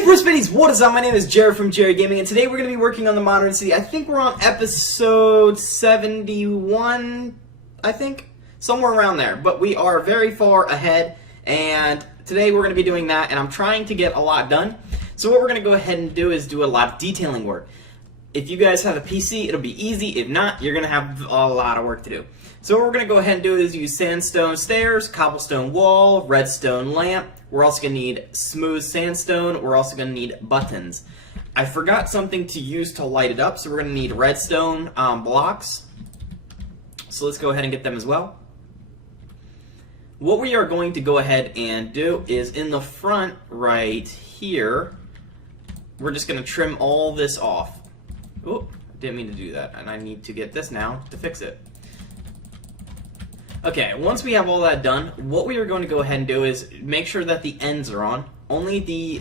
Hey Spinnies, what is up? My name is Jared from Jaridgaming, and today we're going to be working on the Modern City. I think we're on episode 71, I think, somewhere around there. But we are very far ahead, and today we're going to be doing that, and I'm trying to get a lot done. So what we're going to go ahead and do is do a lot of detailing work. If you guys have a PC, it'll be easy. If not, you're going to have a lot of work to do. So what we're going to go ahead and do is use sandstone stairs, cobblestone wall, redstone lamp. We're also going to need smooth sandstone. We're also going to need buttons. I forgot something to use to light it up, so we're going to need redstone blocks. So let's go ahead and get them as well. What we are going to go ahead and do is in the front right here, we're just going to trim all this off. Oh, didn't mean to do that, and I need to get this now to fix it. Okay, once we have all that done, what we are going to go ahead and do is make sure that the ends are on.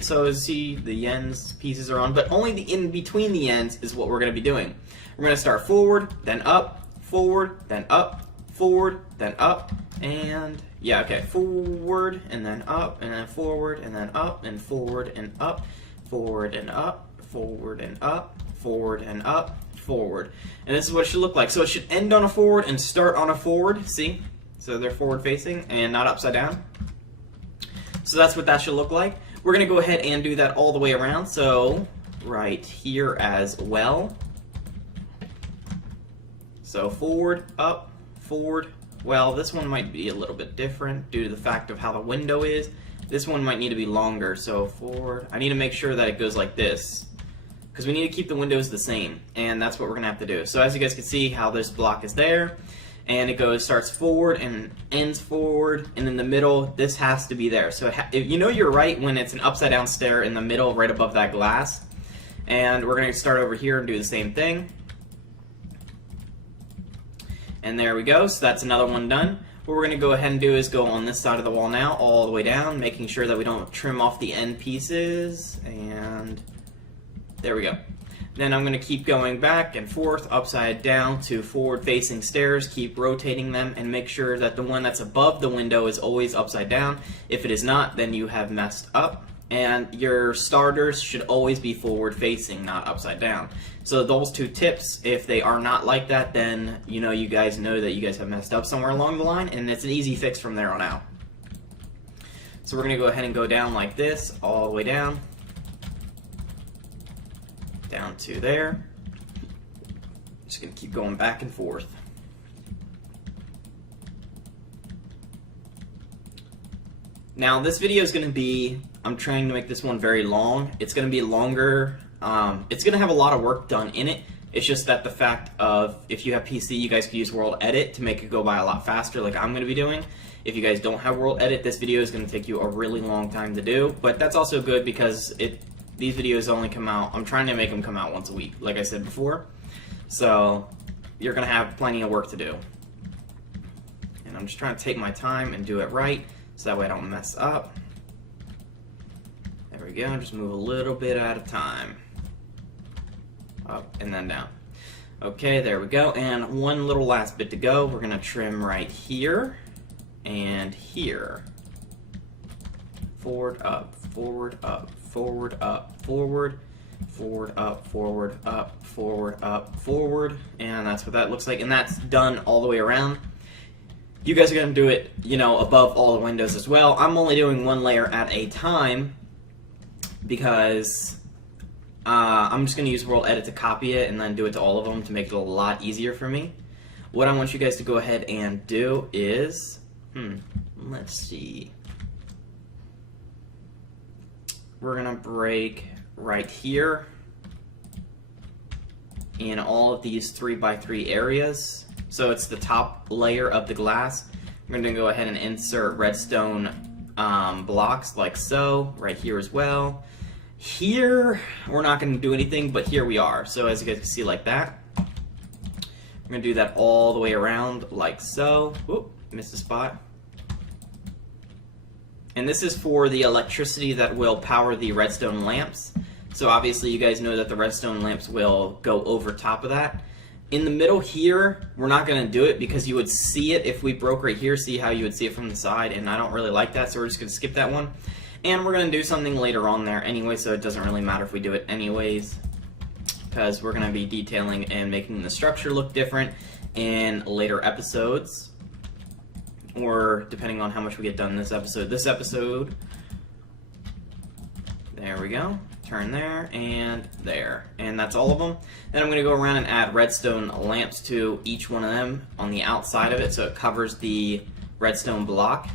So see, the ends pieces are on, but only the in between the ends is what we're going to be doing. We're going to start forward, then up, forward, then up, forward, then up, and yeah, okay, forward, and then up, and then forward, and then up, and forward, and up, forward, and up, forward, and up, forward, and up, forward. And this is what it should look like. So it should end on a forward and start on a forward, see? So they're forward facing and not upside down. So that's what that should look like. We're going to go ahead and do that all the way around. So right here as well. So forward, up, forward. Well, this one might be a little bit different due to the fact of how the window is. This one might need to be longer. So forward. I need to make sure that it goes like this, because we need to keep the windows the same, and that's what we're going to have to do. So as you guys can see how this block is there, and it starts forward and ends forward, and in the middle, this has to be there. So if you know you're right when it's an upside down stair in the middle right above that glass. And we're going to start over here and do the same thing. And there we go, so that's another one done. What we're going to go ahead and do is go on this side of the wall now, all the way down, making sure that we don't trim off the end pieces, and there we go. Then I'm going to keep going back and forth, upside down to forward-facing stairs, keep rotating them, and make sure that the one that's above the window is always upside down. If it is not, then you have messed up. And your starters should always be forward-facing, not upside down. So those two tips, if they are not like that, then you guys know that you guys have messed up somewhere along the line, and it's an easy fix from there on out. So we're going to go ahead and go down like this, all the way down. Down to there. Just going to keep going back and forth. Now this video is going to be, I'm trying to make this one very long. It's going to be longer. It's going to have a lot of work done in it. It's just that the fact of, if you have PC, you guys could use World Edit to make it go by a lot faster like I'm going to be doing. If you guys don't have World Edit, this video is going to take you a really long time to do. But that's also good because these videos only come out, I'm trying to make them come out once a week, like I said before. So you're going to have plenty of work to do. And I'm just trying to take my time and do it right, so that way I don't mess up. There we go, just move a little bit at a time. Up and then down. Okay, there we go, and one little last bit to go. We're going to trim right here and here. Forward, up, forward, up, forward, up, forward, forward, up, forward, up, forward, up, forward, and that's what that looks like, and that's done all the way around. You guys are going to do it, above all the windows as well. I'm only doing one layer at a time because I'm just going to use World Edit to copy it and then do it to all of them to make it a lot easier for me. What I want you guys to go ahead and do is, let's see. We're going to break right here in all of these 3x3 areas. So it's the top layer of the glass. We're going to go ahead and insert redstone blocks like so, right here as well. Here, we're not going to do anything, but here we are. So as you guys can see like that. We're going to do that all the way around like so. Whoop, missed a spot. And this is for the electricity that will power the redstone lamps. So obviously you guys know that the redstone lamps will go over top of that. In the middle here, we're not going to do it because you would see it if we broke right here, see how you would see it from the side, and I don't really like that, so we're just going to skip that one. And we're going to do something later on there anyway, so it doesn't really matter if we do it anyways, because we're going to be detailing and making the structure look different in later episodes, or depending on how much we get done this episode. There we go. Turn there, and there. And that's all of them. Then I'm going to go around and add redstone lamps to each one of them on the outside of it, so it covers the redstone block.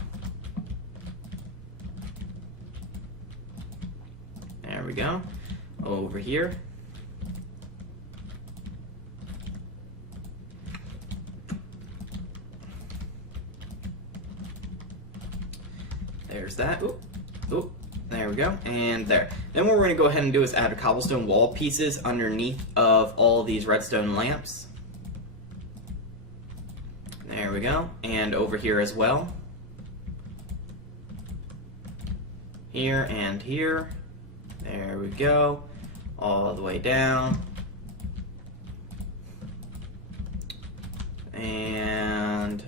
There we go. Over here. There's that. Oop. Oop. There we go. And there. Then what we're going to go ahead and do is add cobblestone wall pieces underneath of all these redstone lamps. There we go. And over here as well. Here and here. There we go. All the way down. And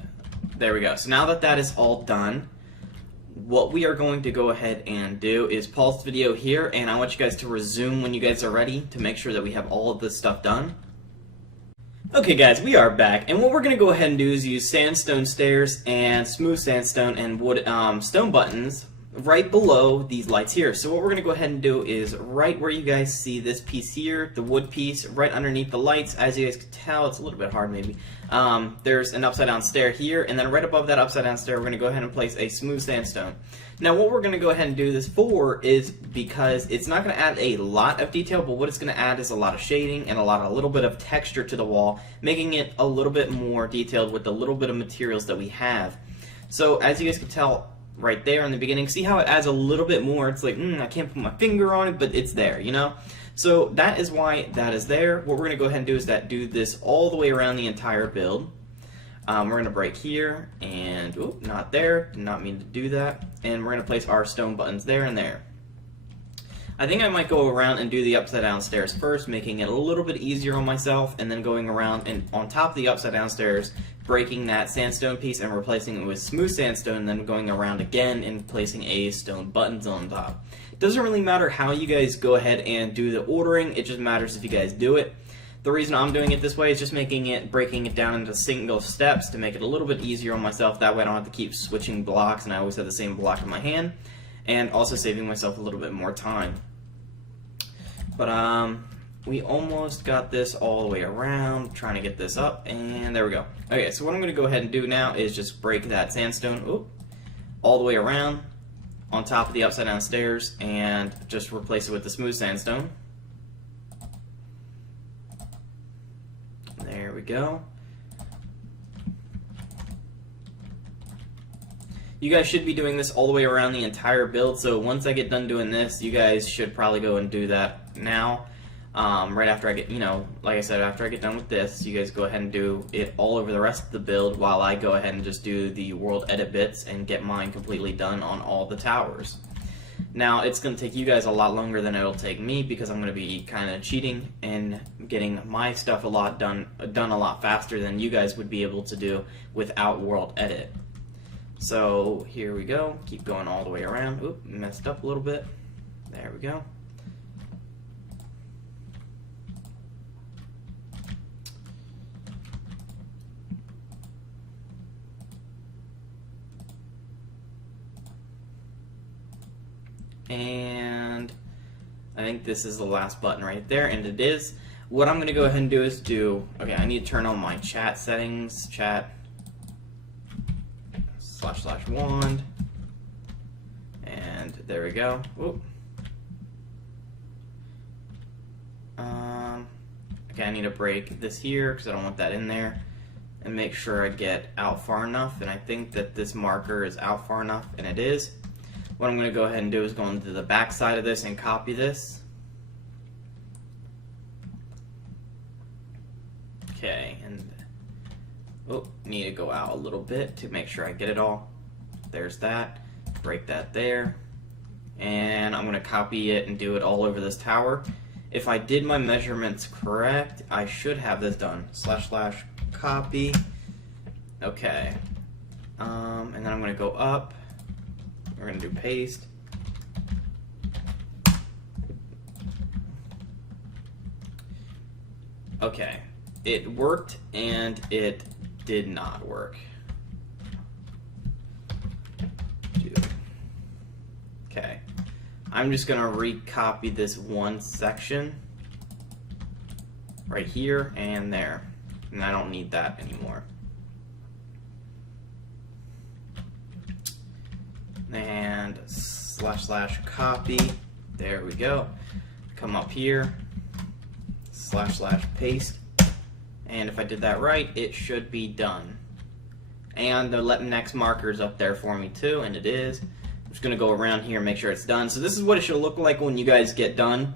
there we go. So now that that is all done, what we are going to go ahead and do is pause the video here, and I want you guys to resume when you guys are ready to make sure that we have all of this stuff done. Okay guys, we are back, and what we're going to go ahead and do is use sandstone stairs and smooth sandstone and wood stone buttons right below these lights here. So what we're going to go ahead and do is right where you guys see this piece here, the wood piece, right underneath the lights. As you guys can tell, it's a little bit hard maybe. There's an upside down stair here, and then right above that upside down stair, we're going to go ahead and place a smooth sandstone. Now what we're going to go ahead and do this for is because it's not going to add a lot of detail, but what it's going to add is a lot of shading and a little bit of texture to the wall, making it a little bit more detailed with the little bit of materials that we have. So as you guys can tell, right there in the beginning, see how it adds a little bit more? It's like, I can't put my finger on it, but it's there, you know? So that is why that is there. What we're going to go ahead and do is do this all the way around the entire build. We're going to break here, and, oop, not there, did not mean to do that. And we're going to place our stone buttons there and there. I think I might go around and do the upside down stairs first, making it a little bit easier on myself, and then going around and on top of the upside down stairs, breaking that sandstone piece and replacing it with smooth sandstone, and then going around again and placing a stone buttons on top. It doesn't really matter how you guys go ahead and do the ordering, it just matters if you guys do it. The reason I'm doing it this way is just breaking it down into single steps to make it a little bit easier on myself. That way I don't have to keep switching blocks and I always have the same block in my hand, and also saving myself a little bit more time. But we almost got this all the way around, trying to get this up, and there we go. Okay, so what I'm going to go ahead and do now is just break that sandstone all the way around on top of the upside down stairs and just replace it with the smooth sandstone. There we go. You guys should be doing this all the way around the entire build, so once I get done doing this, you guys should probably go and do that now. Right after I get, like I said, after I get done with this, you guys go ahead and do it all over the rest of the build while I go ahead and just do the world edit bits and get mine completely done on all the towers. Now, it's going to take you guys a lot longer than it'll take me because I'm going to be kind of cheating and getting my stuff done a lot faster than you guys would be able to do without world edit. So here we go, keep going all the way around. Oop, messed up a little bit. There we go. And I think this is the last button right there, and it is. What I'm going to go ahead and do is okay, I need to turn on my chat settings, chat / wand, and there we go. Whoop. Okay, I need to break this here because I don't want that in there, and make sure I get out far enough, and I think that this marker is out far enough, and it is. What I'm going to go ahead and do is go into the back side of this and copy this. Okay, and need to go out a little bit to make sure I get it all. There's that. Break that there. And I'm going to copy it and do it all over this tower. If I did my measurements correct, I should have this done. / copy. Okay. And then I'm going to go up. We're going to do paste. Okay, it worked and it did not work. Okay, I'm just gonna recopy this one section right here and there, and I don't need that anymore. And / copy, there we go. Come up here, / paste, and if I did that right, it should be done. And the next marker is up there for me too, and it is. I'm just gonna go around here and make sure it's done. So this is what it should look like when you guys get done.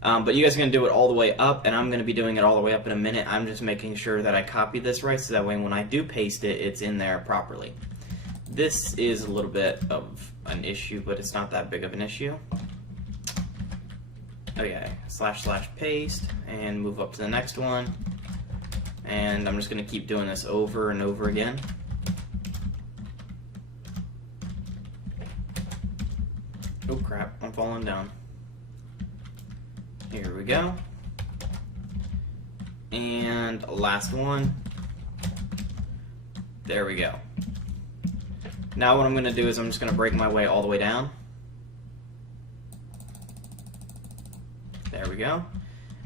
But you guys are gonna do it all the way up, and I'm gonna be doing it all the way up in a minute. I'm just making sure that I copy this right, so that way when I do paste it, it's in there properly. This is a little bit of an issue, but it's not that big of an issue. Okay, / paste, and move up to the next one. And I'm just gonna keep doing this over and over again. Oh crap, I'm falling down. Here we go. And last one. There we go. Now what I'm going to do is I'm just going to break my way all the way down. There we go.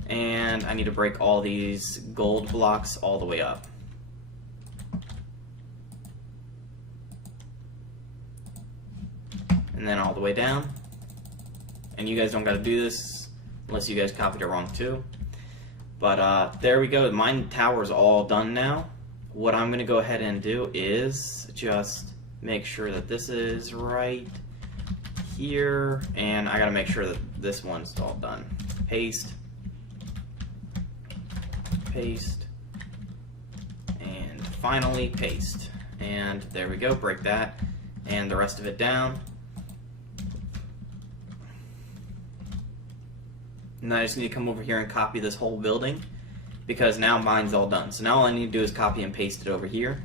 And I need to break all these gold blocks all the way up. And then all the way down. And you guys don't got to do this unless you guys copied it wrong too. But there we go. My tower is all done now. What I'm going to go ahead and do is just make sure that this is right here, and I gotta make sure that this one's all done. Paste, paste, and finally paste. And there we go, break that, and the rest of it down. And I just need to come over here and copy this whole building, because now mine's all done. So now all I need to do is copy and paste it over here.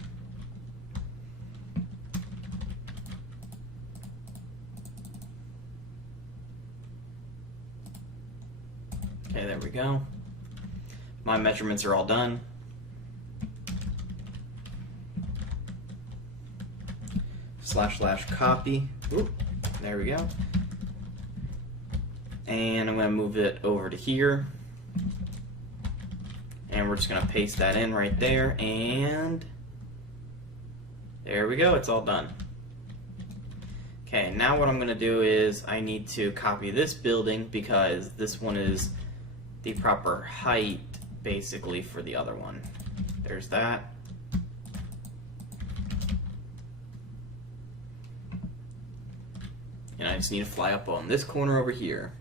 Okay, there we go. My measurements are all done. / copy. Ooh, there we go. And I'm going to move it over to here. And we're just going to paste that in right there. And there we go. It's all done. Okay, now what I'm going to do is I need to copy this building because this one is the proper height basically for the other one. There's that. And I just need to fly up on this corner over here.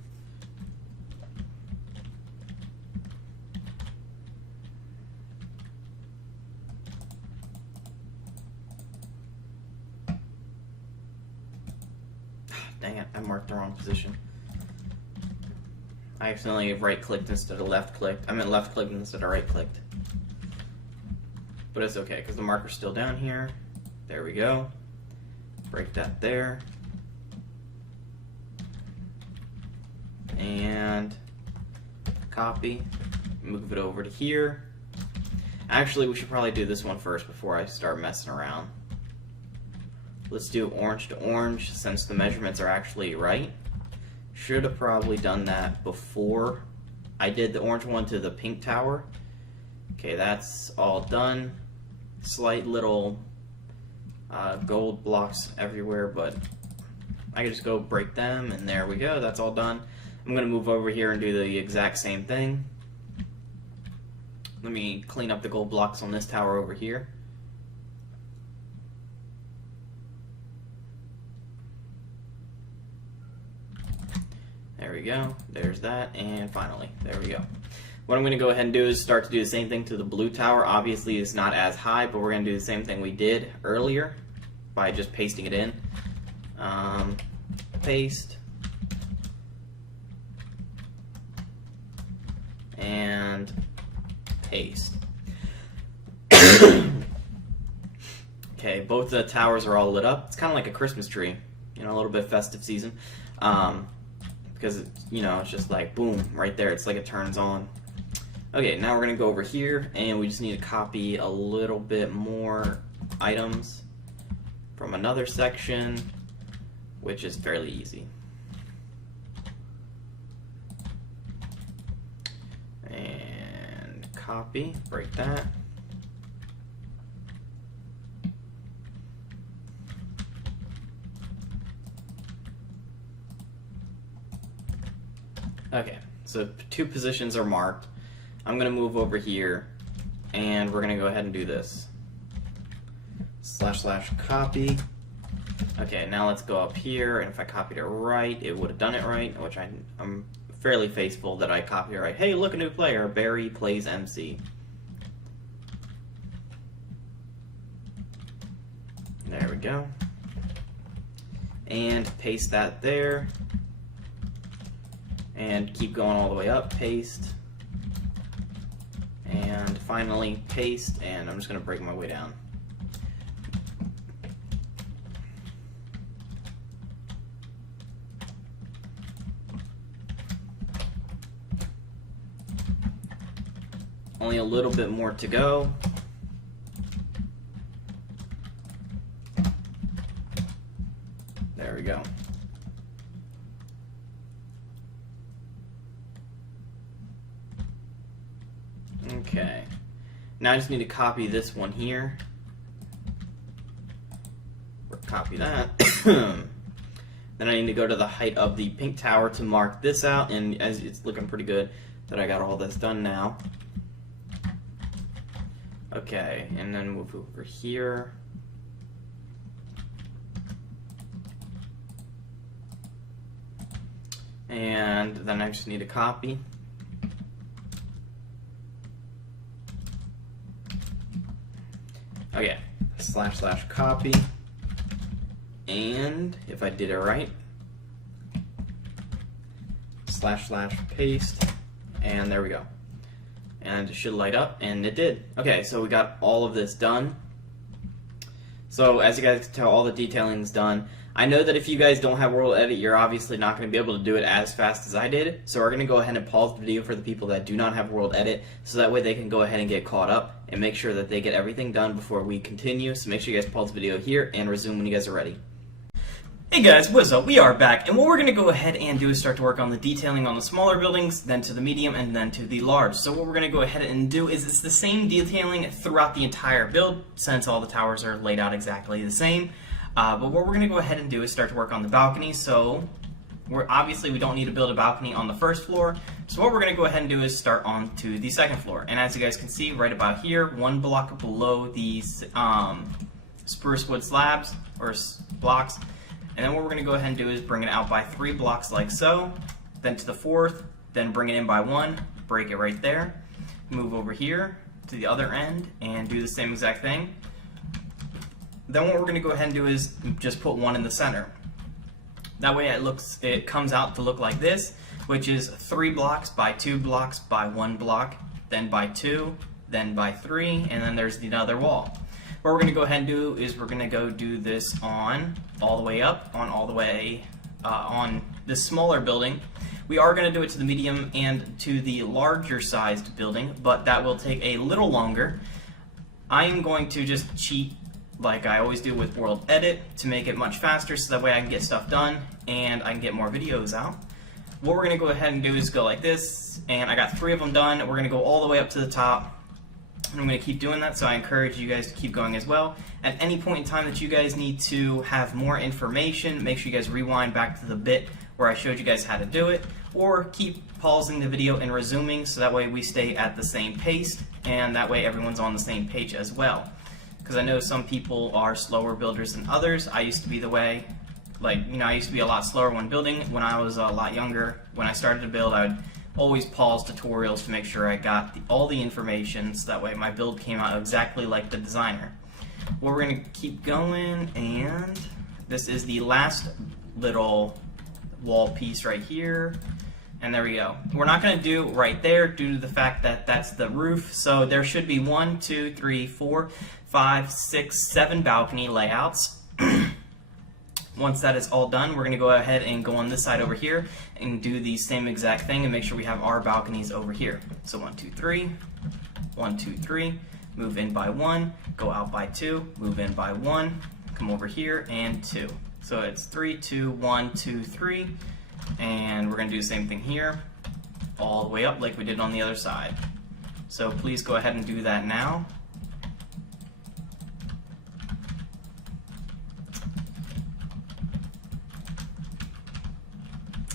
Dang it, I marked the wrong position. I accidentally right-clicked instead of left-clicked. I meant left-clicked instead of right-clicked. But it's okay, because the marker's still down here. There we go. Break that there. And copy. Move it over to here. Actually, we should probably do this one first before I start messing around. Let's do orange to orange, since the measurements are actually right. Should have probably done that before I did the orange one to the pink tower. Okay, that's all done. Slight little gold blocks everywhere, but I can just go break them, and there we go. That's all done. I'm going to move over here and do the exact same thing. Let me clean up the gold blocks on this tower over here. There we go, there's that, and finally, there we go. What I'm going to go ahead and do is start to do the same thing to the blue tower. Obviously it's not as high, but we're going to do the same thing we did earlier by just pasting it in. Paste. And paste. Okay, both the towers are all lit up. It's kind of like a Christmas tree, you know, a little bit festive season. Because, you know, it's just like, boom, right there. It's like it turns on. Okay, now we're going to go over here, and we just need to copy a little bit more items from another section, which is fairly easy. And copy, break that. Okay, so 2 positions are marked. I'm going to move over here, and we're going to go ahead and do this. / copy. Okay, now let's go up here, and if I copied it right, it would have done it right, which I'm fairly faithful that I copied it right. Hey, look, a new player, Barry plays MC. There we go. And paste that there. And keep going all the way up, paste. And finally paste, and I'm just going to break my way down. Only a little bit more to go. There we go. Okay. Now I just need to copy this one here. Copy that. Then I need to go to the height of the pink tower to mark this out, and as it's looking pretty good that I got all this done now. Okay, and then move over here. And then I just need to copy. Okay, / copy. And if I did it right, / paste, and there we go. And it should light up, and it did. Okay, so we got all of this done. So as you guys can tell, all the detailing is done. I know that if you guys don't have World Edit, you're obviously not going to be able to do it as fast as I did. So we're going to go ahead and pause the video for the people that do not have World Edit, so that way they can go ahead and get caught up and make sure that they get everything done before we continue. So make sure you guys pause the video here and resume when you guys are ready. Hey guys, what's up? We are back, and what we're going to go ahead and do is start to work on the detailing on the smaller buildings, then to the medium, and then to the large. So what we're going to go ahead and do is it's the same detailing throughout the entire build, since all the towers are laid out exactly the same. But what we're going to go ahead and do is start to work on the balcony. So obviously we don't need to build a balcony on the first floor. So what we're going to go ahead and do is start on to the second floor. And as you guys can see right about here, 1 block below these spruce wood slabs, or blocks. And then what we're going to go ahead and do is bring it out by 3 blocks like so, then to the 4th, then bring it in by 1, break it right there, move over here to the other end, and do the same exact thing. Then what we're going to go ahead and do is just put 1 in the center. That way it comes out to look like this, which is 3 blocks by 2 blocks by 1 block, then by 2, then by 3, and then there's the other wall. What we're going to go ahead and do is we're going to go do this on all the way up, on this smaller building. We are going to do it to the medium and to the larger sized building, but that will take a little longer. I am going to just cheat like I always do with World Edit to make it much faster, so that way I can get stuff done and I can get more videos out. What we're going to go ahead and do is go like this, and I got 3 of them done. We're going to go all the way up to the top. And I'm going to keep doing that, so I encourage you guys to keep going as well. At any point in time that you guys need to have more information, make sure you guys rewind back to the bit where I showed you guys how to do it, or keep pausing the video and resuming, so that way we stay at the same pace, and that way everyone's on the same page as well. Because I know some people are slower builders than others. I used to be the way. I used to be a lot slower when building. When I was a lot younger, when I started to build, I would always pause tutorials to make sure I got all the information, so that way my build came out exactly like the designer. Well, we're going to keep going, and this is the last little wall piece right here, and there we go. We're not going to do right there due to the fact that that's the roof, so there should be 1, 2, 3, 4, 5, 6, 7 balcony layouts. Once that is all done, we're going to go ahead and go on this side over here and do the same exact thing and make sure we have our balconies over here. So 1, 2, 3, 1, 2, 3, move in by 1, go out by 2, move in by 1, come over here, and 2. So it's 3, 2, 1, 2, 3, and we're going to do the same thing here, all the way up like we did on the other side. So please go ahead and do that now.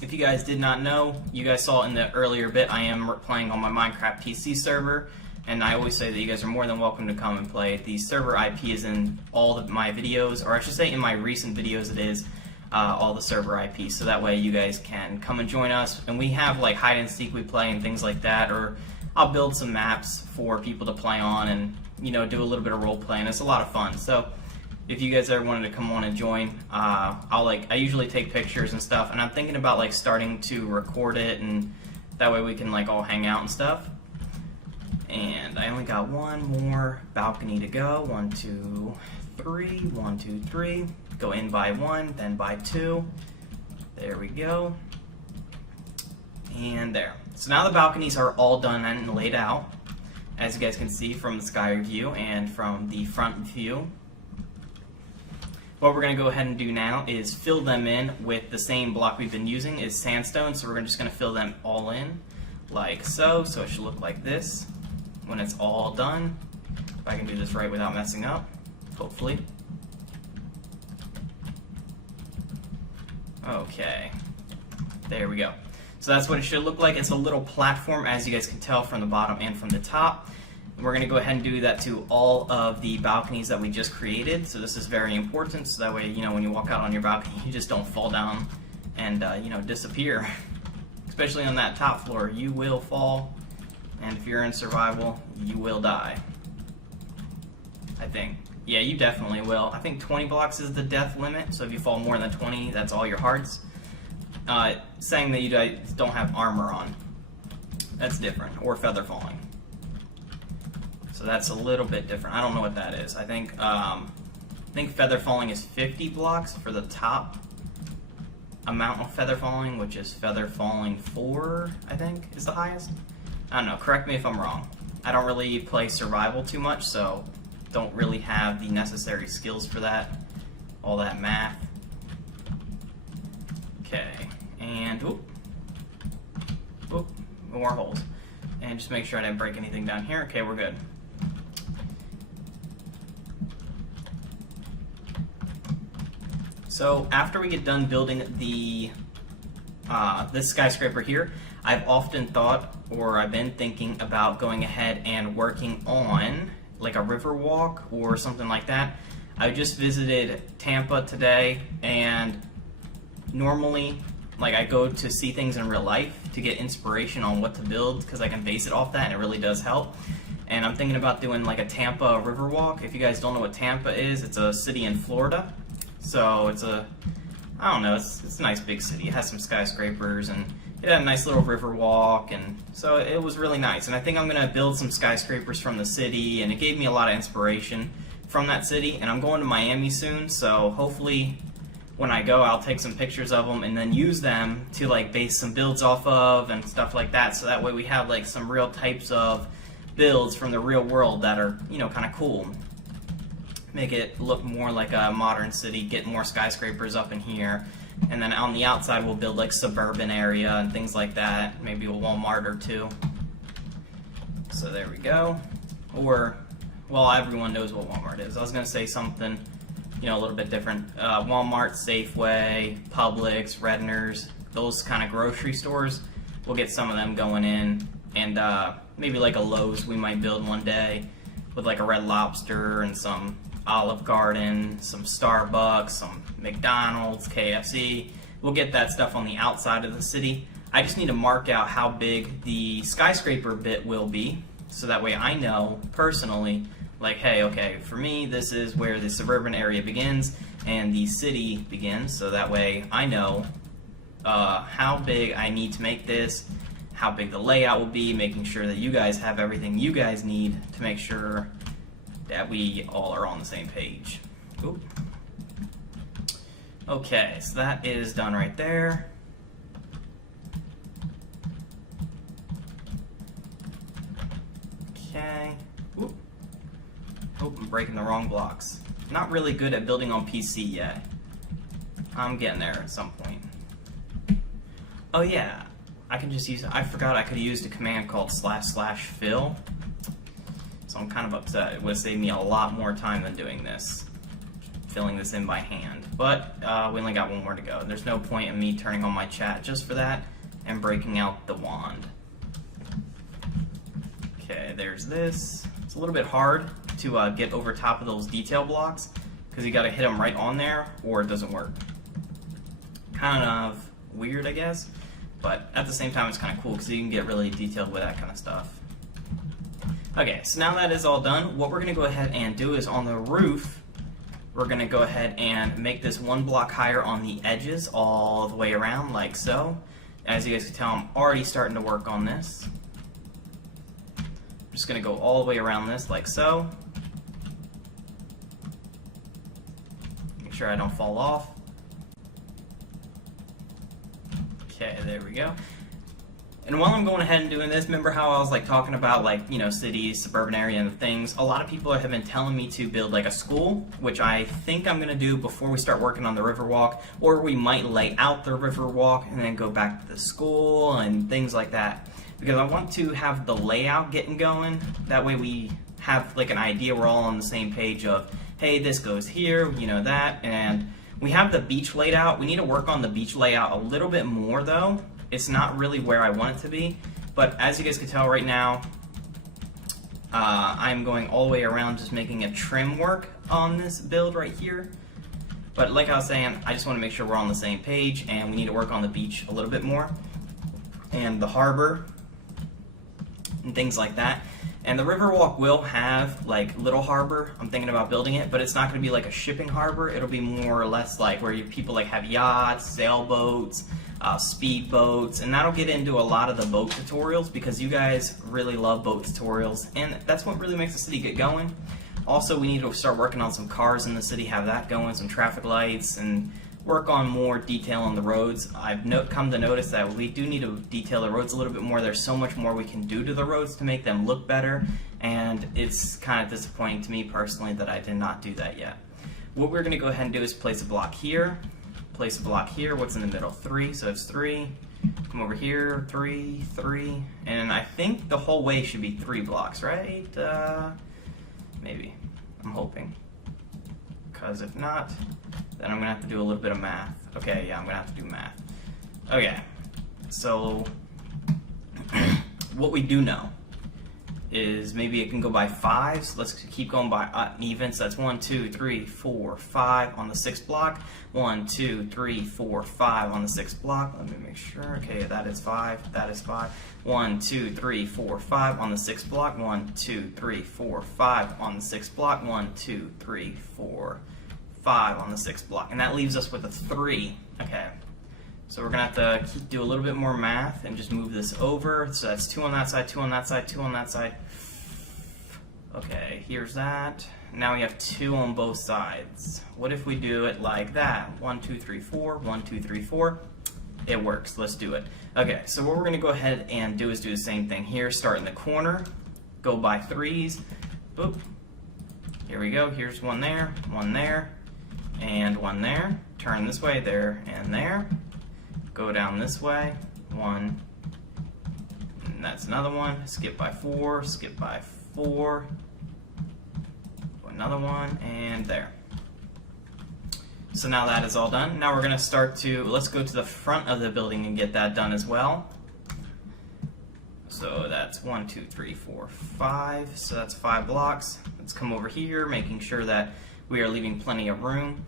If you guys did not know, you guys saw in the earlier bit, I am playing on my Minecraft PC server, and I always say that you guys are more than welcome to come and play. The server IP is in all of my videos, or I should say in my recent videos it is all the server IP, so that way you guys can come and join us. And we have like hide and seek we play and things like that, or I'll build some maps for people to play on and, you know, do a little bit of role playing. It's a lot of fun. So if you guys ever wanted to come on and join, I usually take pictures and stuff, and I'm thinking about like starting to record it, and that way we can like all hang out and stuff. And I only got one more balcony to go. 1, 2, 3, 1, 2, 3. Go in by 1, then by 2. There we go. And there. So now the balconies are all done and laid out, as you guys can see from the sky view and from the front view. What we're going to go ahead and do now is fill them in with the same block we've been using, is sandstone. So we're just going to fill them all in like so. So it should look like this when it's all done. If I can do this right without messing up, hopefully. Okay, there we go. So that's what it should look like. It's a little platform, as you guys can tell from the bottom and from the top. We're going to go ahead and do that to all of the balconies that we just created. So this is very important, so that way, you know, when you walk out on your balcony, you just don't fall down and, you know, disappear. Especially on that top floor, you will fall, and if you're in survival, you will die. I think. Yeah, you definitely will. I think 20 blocks is the death limit, so if you fall more than 20, that's all your hearts. Saying that you guys don't have armor on, that's different, or feather falling. So that's a little bit different. I don't know what that is. I think feather falling is 50 blocks for the top amount of feather falling, which is feather falling 4, I think, is the highest. I don't know, correct me if I'm wrong. I don't really play survival too much, so don't really have the necessary skills for that, all that math. Okay, and more holes. And just make sure I didn't break anything down here. Okay, we're good. So after we get done building the this skyscraper here, I've often thought, or I've been thinking about going ahead and working on like a river walk or something like that. I just visited Tampa today, and normally like I go to see things in real life to get inspiration on what to build, because I can base it off that and it really does help. And I'm thinking about doing like a Tampa river walk. If you guys don't know what Tampa is, it's a city in Florida. So it's a, I don't know, it's a nice big city. It has some skyscrapers, and it had a nice little river walk, and so it was really nice. And I think I'm going to build some skyscrapers from the city, and it gave me a lot of inspiration from that city. And I'm going to Miami soon, so hopefully when I go, I'll take some pictures of them and then use them to like base some builds off of and stuff like that. So that way we have like some real types of builds from the real world that are, you know, kind of cool. Make it look more like a modern city, get more skyscrapers up in here, and then on the outside we'll build like suburban area and things like that, maybe a Walmart or two. So there we go. Or, well, everyone knows what Walmart is. I was going to say something, you know, a little bit different. Walmart, Safeway, Publix, Redner's, those kind of grocery stores, we'll get some of them going in, and maybe like a Lowe's we might build one day with like a Red Lobster and some Olive Garden, some Starbucks, some McDonald's, KFC. We'll get that stuff on the outside of the city. I just need to mark out how big the skyscraper bit will be, so that way I know personally, like, hey, okay, for me this is where the suburban area begins and the city begins, so that way I know how big I need to make this, how big the layout will be, making sure that you guys have everything you guys need to make sure that we all are on the same page. Oop. Okay, so that is done right there. Okay. Whoop. Oh, I'm breaking the wrong blocks. Not really good at building on PC yet. I'm getting there at some point. Oh yeah, I can just use, I forgot I could have used a command called //fill. So I'm kind of upset. It would save me a lot more time than doing this. Filling this in by hand. But we only got one more to go. There's no point in me turning on my chat just for that and breaking out the wand. Okay, there's this. It's a little bit hard to get over top of those detail blocks because you got to hit them right on there or it doesn't work. Kind of weird, I guess, but at the same time it's kind of cool because you can get really detailed with that kind of stuff. Okay, so now that is all done, what we're going to go ahead and do is on the roof, we're going to go ahead and make this one block higher on the edges all the way around, like so. As you guys can tell, I'm already starting to work on this. I'm just going to go all the way around this, like so. Make sure I don't fall off. Okay, there we go. And while I'm going ahead and doing this, remember how I was like talking about like, you know, cities, suburban area and things? A lot of people have been telling me to build like a school, which I think I'm going to do before we start working on the Riverwalk, or we might lay out the Riverwalk and then go back to the school and things like that. Because I want to have the layout getting going. That way we have like an idea, we're all on the same page of, hey, this goes here, you know, that, and we have the beach laid out. We need to work on the beach layout a little bit more though. It's not really where I want it to be, but as you guys can tell right now, I'm going all the way around just making a trim work on this build right here. But like I was saying, I just want to make sure we're on the same page, and we need to work on the beach a little bit more, and the harbor, and things like that. And the Riverwalk will have like little harbor. I'm thinking about building it, but it's not going to be like a shipping harbor. It'll be more or less like where people like have yachts, sailboats, speedboats, and that'll get into a lot of the boat tutorials because you guys really love boat tutorials, and that's what really makes the city get going. Also, we need to start working on some cars in the city, have that going, some traffic lights, and work on more detail on the roads. I've come to notice that we do need to detail the roads a little bit more. There's so much more we can do to the roads to make them look better, and it's kind of disappointing to me personally that I did not do that yet. What we're going to go ahead and do is place a block here, place a block here. What's in the middle? 3, so it's 3. Come over here, 3, 3, and I think the whole way should be 3 blocks, right? Maybe. I'm hoping. Because if not, then I'm going to have to do a little bit of math. Okay, yeah, I'm going to have to do math. Okay, so what we do know is maybe it can go by 5, so let's keep going by even. So that's 1, 2, 3, 4, 5 on the 6th block. 1, 2, 3, 4, 5 on the 6th block. Let me make sure. Okay, that is 5. That is 5. 1, 2, 3, 4, 5 on the 6th block. 1, 2, 3, 4, 5 on the 6th block. 1, 2, 3, 4, 5 on the 6th block. And that leaves us with a 3. Okay. So we're going to have to do a little bit more math and just move this over. So that's 2 on that side, 2 on that side, 2 on that side. Okay, here's that. Now we have 2 on both sides. What if we do it like that? 1, 2, 3, 4, 1, 2, 3, 4. It works. Let's do it. Okay, so what we're going to go ahead and do is do the same thing here. Start in the corner. Go by 3s. Boop. Here we go. Here's one there, and one there. Turn this way, there, and there. Go down this way, 1, and that's another one. Skip by 4, skip by 4, another one, and there. So now that is all done. Now we're going to start to, let's go to the front of the building and get that done as well. So that's 1, 2, 3, 4, 5, so that's 5 blocks. Let's come over here, making sure that we are leaving plenty of room.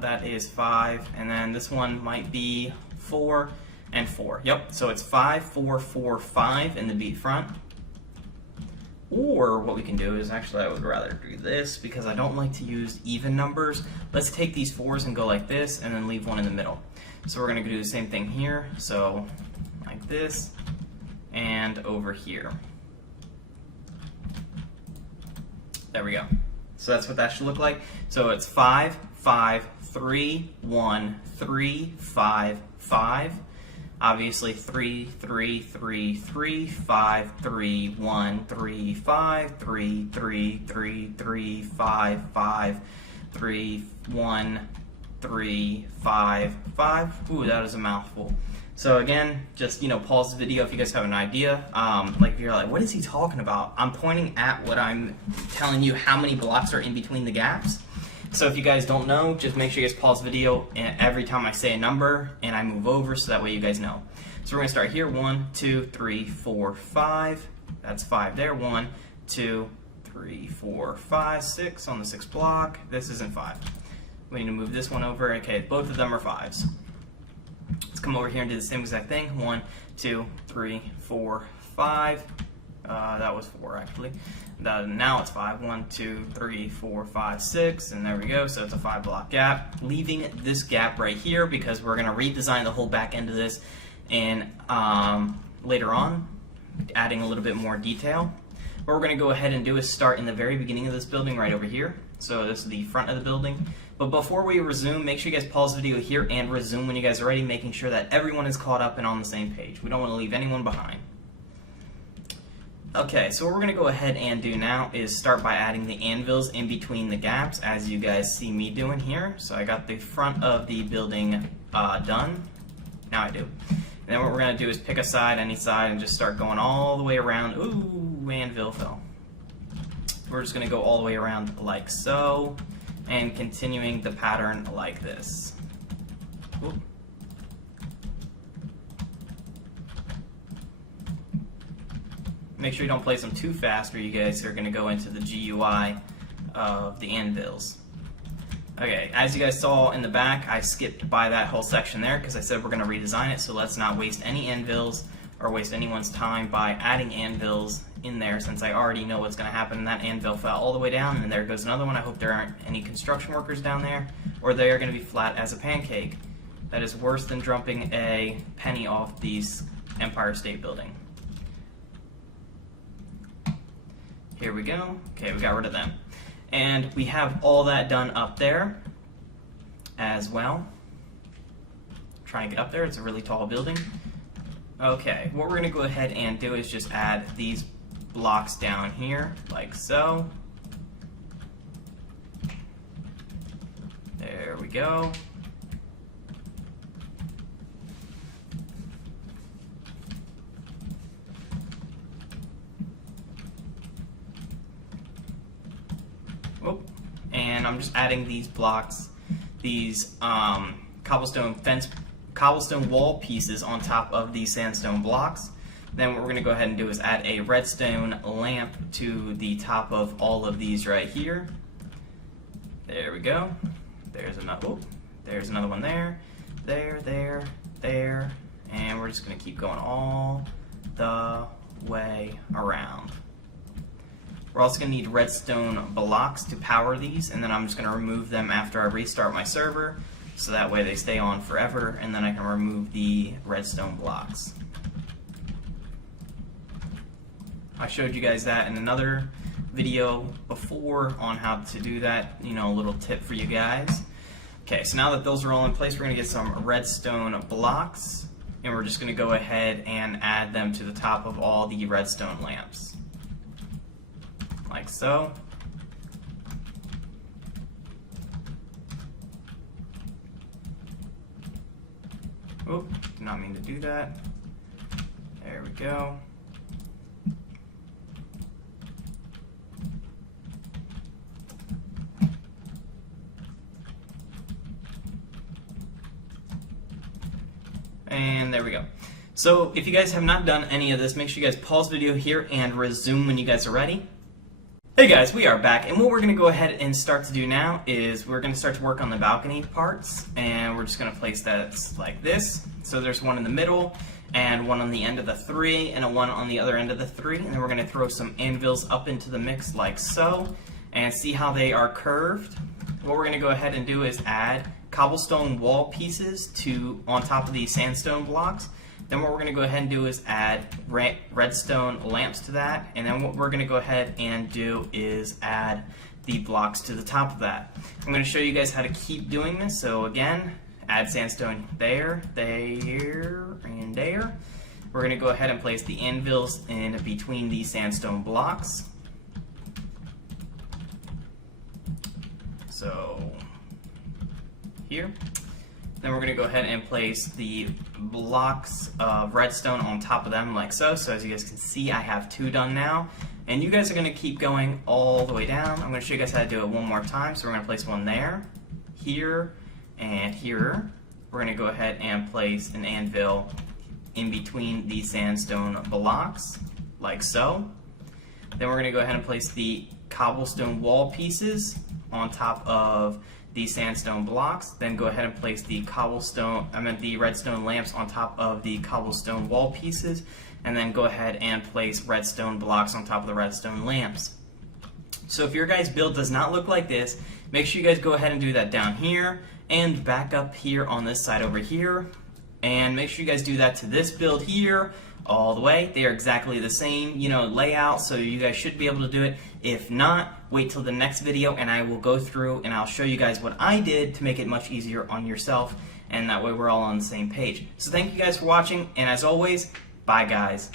That is 5, and then this one might be 4 and 4. Yep, so it's 5, 4, 4, 5 in the beat front. Or what we can do is, actually I would rather do this because I don't like to use even numbers. Let's take these 4s and go like this and then leave one in the middle. So we're going to do the same thing here. So like this and over here. There we go. So that's what that should look like. So it's 5, 5, 3, 1, 3, 5, 5. Obviously 3, 3, 3, 3, 5, 3, 1, 3, 5, 3, 3, 3, 3, 5, 5, 3, 1, 3, 5, 5. Ooh, that is a mouthful. So again, just, pause the video if you guys have an idea. Like if you're like, what is he talking about? I'm pointing at what I'm telling you how many blocks are in between the gaps. So if you guys don't know, just make sure you guys pause the video every time I say a number and I move over so that way you guys know. So we're going to start here. 1, 2, 3, 4, 5. That's 5 there. 1, 2, 3, 4, 5, 6 on the 6th block. This isn't 5. We need to move this one over. Okay, both of them are 5s. Let's come over here and do the same exact thing. 1, 2, 3, 4, 5. That was 4 actually. Now it's 5. 1, 2, 3, 4, 5, 6, and there we go. So it's a 5-block gap. Leaving this gap right here because we're going to redesign the whole back end of this, and later on, adding a little bit more detail. What we're going to go ahead and do is start in the very beginning of this building right over here. So this is the front of the building. But before we resume, make sure you guys pause the video here and resume when you guys are ready, making sure that everyone is caught up and on the same page. We don't want to leave anyone behind. Okay, so what we're going to go ahead and do now is start by adding the anvils in between the gaps, as you guys see me doing here. So I got the front of the building done. Now I do. And then what we're going to do is pick a side, any side, and just start going all the way around. Ooh, anvil fell. We're just going to go all the way around like so, and continuing the pattern like this. Ooh. Make sure you don't place them too fast or you guys are going to go into the GUI of the anvils. Okay, as you guys saw in the back, I skipped by that whole section there because I said we're going to redesign it, so let's not waste any anvils or waste anyone's time by adding anvils in there, since I already know what's going to happen. That anvil fell all the way down, and there goes another one. I hope there aren't any construction workers down there, or they are going to be flat as a pancake. That is worse than dropping a penny off the Empire State Building. Here we go. Okay, we got rid of them. And we have all that done up there as well. Try and get up there. It's a really tall building. Okay, what we're going to go ahead and do is just add these blocks down here, like so. There we go. And I'm just adding these blocks, these cobblestone wall pieces on top of these sandstone blocks. Then what we're going to go ahead and do is add a redstone lamp to the top of all of these right here. There we go. There's another. There's another one there. There. And we're just going to keep going all the way around. We're also going to need redstone blocks to power these, and then I'm just going to remove them after I restart my server, so that way they stay on forever, and then I can remove the redstone blocks. I showed you guys that in another video before on how to do that, a little tip for you guys. Okay, so now that those are all in place, we're going to get some redstone blocks, and we're just going to go ahead and add them to the top of all the redstone lamps. Like so. Oh, did not mean to do that. There we go. And there we go. So if you guys have not done any of this, make sure you guys pause the video here and resume when you guys are ready. Hey guys, we are back, and what we're going to go ahead and start to do now is we're going to start to work on the balcony parts, and we're just going to place that like this. So there's one in the middle, and one on the end of the 3, and a one on the other end of the 3, and then we're going to throw some anvils up into the mix like so, and see how they are curved. What we're going to go ahead and do is add cobblestone wall pieces on top of these sandstone blocks. Then what we're going to go ahead and do is add redstone lamps to that, and then what we're going to go ahead and do is add the blocks to the top of that. I'm going to show you guys how to keep doing this. So again, add sandstone there, there, and there. We're going to go ahead and place the anvils in between these sandstone blocks. So here. Then we're going to go ahead and place the blocks of redstone on top of them like so. So as you guys can see, I have 2 done now. And you guys are going to keep going all the way down. I'm going to show you guys how to do it one more time. So we're going to place one there, here, and here. We're going to go ahead and place an anvil in between the sandstone blocks, like so. Then we're going to go ahead and place the cobblestone wall pieces on top of the sandstone blocks. Then go ahead and place the the redstone lamps on top of the cobblestone wall pieces. And then go ahead and place redstone blocks on top of the redstone lamps. So if your guys' build does not look like this, make sure you guys go ahead and do that down here and back up here on this side over here. And make sure you guys do that to this build here all the way. They are exactly the same, layout, so you guys should be able to do it. If not, wait till the next video and I will go through and I'll show you guys what I did to make it much easier on yourself, and that way we're all on the same page. So thank you guys for watching, and as always, bye guys.